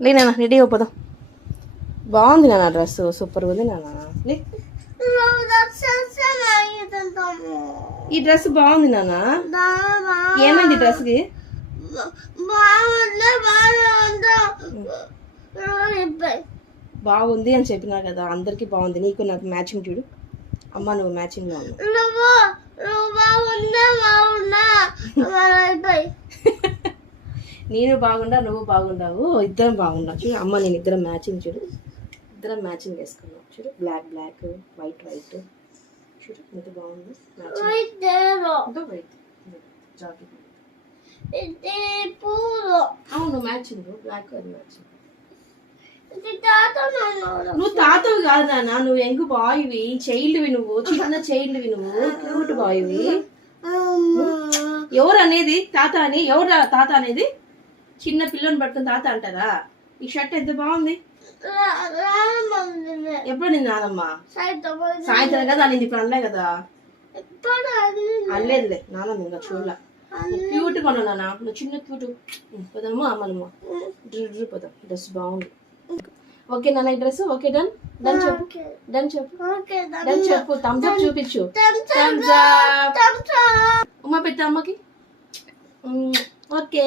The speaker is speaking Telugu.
లే నాన్న రెడీ అయిపోదాం బాగుంది నాన్న డ్రెస్ సూపర్ ఉంది నాన్న. లే. ఈ డ్రెస్ బాగుంది నాన్న. ఏమైంది ఈ డ్రెస్కి? బాగుంది అని చెప్పినా కదా అందరికి బాగుంది. నీకు నాకు మ్యాచింగ్ చూడు. అమ్మ నువ్వు మ్యాచింగ్ బాగుందా. ఉన్నావు నేను బాగుండా నువ్వు బాగుండావు ఇద్దరం బాగున్నావు చూడు అమ్మ నేను ఇద్దరం మ్యాచింగ్ చూడు. ఇద్దరం మ్యాచింగ్ వేసుకున్నాం చూడు బ్లాక్ బ్లాక్ వైట్ వైట్ చూడు ఎంత బాగుంది మ్యాచింగ్ వైట్ జాకెట్ అవును మ్యాచింగ్ బ్లాక్ అది మ్యాచింగ్ నువ్వు తాతవి కాదు నాన్న నువ్వు ఎంగు బాయ్వి చైల్డ్వి నువ్వు చిన్న చైల్డ్వి నువ్వు క్యూట్ బాయ్వి ఎవరు అనేది తాత అని ఎవరు తాత అనేది? చిన్న పిల్లని పట్టుకుని తాత అంటారా? ఈ షర్ట్ ఎంత బాగుంది? ఎప్పుడు నేను నానమ్మ? సాయంత్రం కదా అనింది ఇప్పుడు అనలే కదా. అనలేదులే నానమ్మ ఇంకా చూడలే. క్యూట్గా ఉన్నా నాన్న నువ్వు చిన్న క్యూట్ పోదాము అమ్మనమ్మ? డ్రు డ్రు పోదాం. డ్రెస్ బాగుంది. ఓకే నాన్న ఈ డ్రెస్ ఓకే డన్? డన్ చెప్పు. డన్ చెప్పు. డన్ చెప్పు. థమ్స్ అప్ చూపించు. థమ్స్ అప్ ఉమ్మ పెట్టు అమ్మకి. ఓకే.